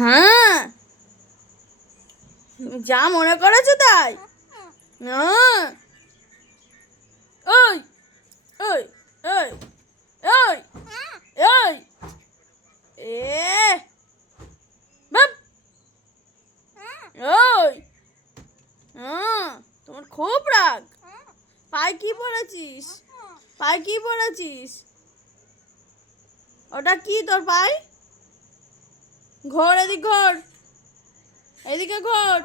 হ্যাঁ, তুমি যা মনে করেছো তাই। হ্যাঁ, ওই ওই ওই ওই ওই এ বাপ, ওই তোমার খুব রাগ। পায়ে কি পড়েছিস? পায়ে কি পড়েছিস? ওটা কি তোর পায়ে? ঘোর, এদিক ঘোর, এদিকে ঘোর,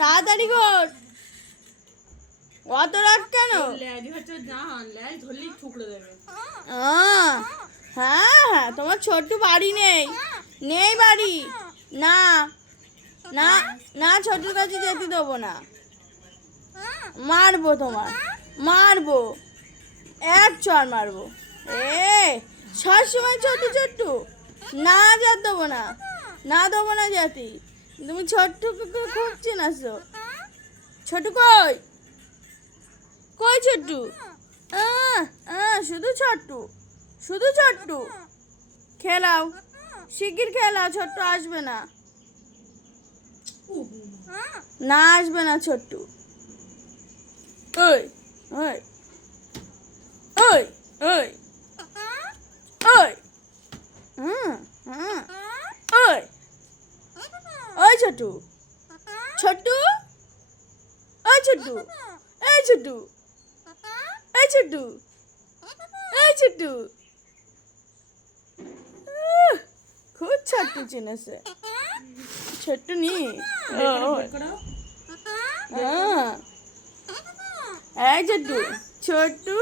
তাড়াতাড়ি ঘোর। অত রাগ কেন? হ্যাঁ হ্যাঁ, তোমার ছোট্ট বাড়ি নেই, নেই বাড়ি। না না না, ছোট্টুর কাছে যেতে দেবো না। মারবো তোমার, মারবো, এক চড় মারবো। এ সব সময় ছোট্টু ছোট্টু, না যা দেবো না, না দেবো না জাতি। তুমি ছোট্টুকে খুব চেনাছো। ছোট্টু কই, কই ছোট্টু? শুধু ছোট্টু, শুধু ছোট্টু। খেলাও, শিগগির খেলাও, ছোট্টু আসবে না, না আসবে না ছোট্টু। ওই ওই ওই ওই ওই হুম হুম ওই ওই ছোট্টু, ছোট্টু, ওই ছোট্টু, এই ছোট্টু, এই ছোট্টু, এই ছোট্টু। খুব ছোট্টু চিনেছে, ছোট্টু নি। এই ছোট্টু, ছোট্টু।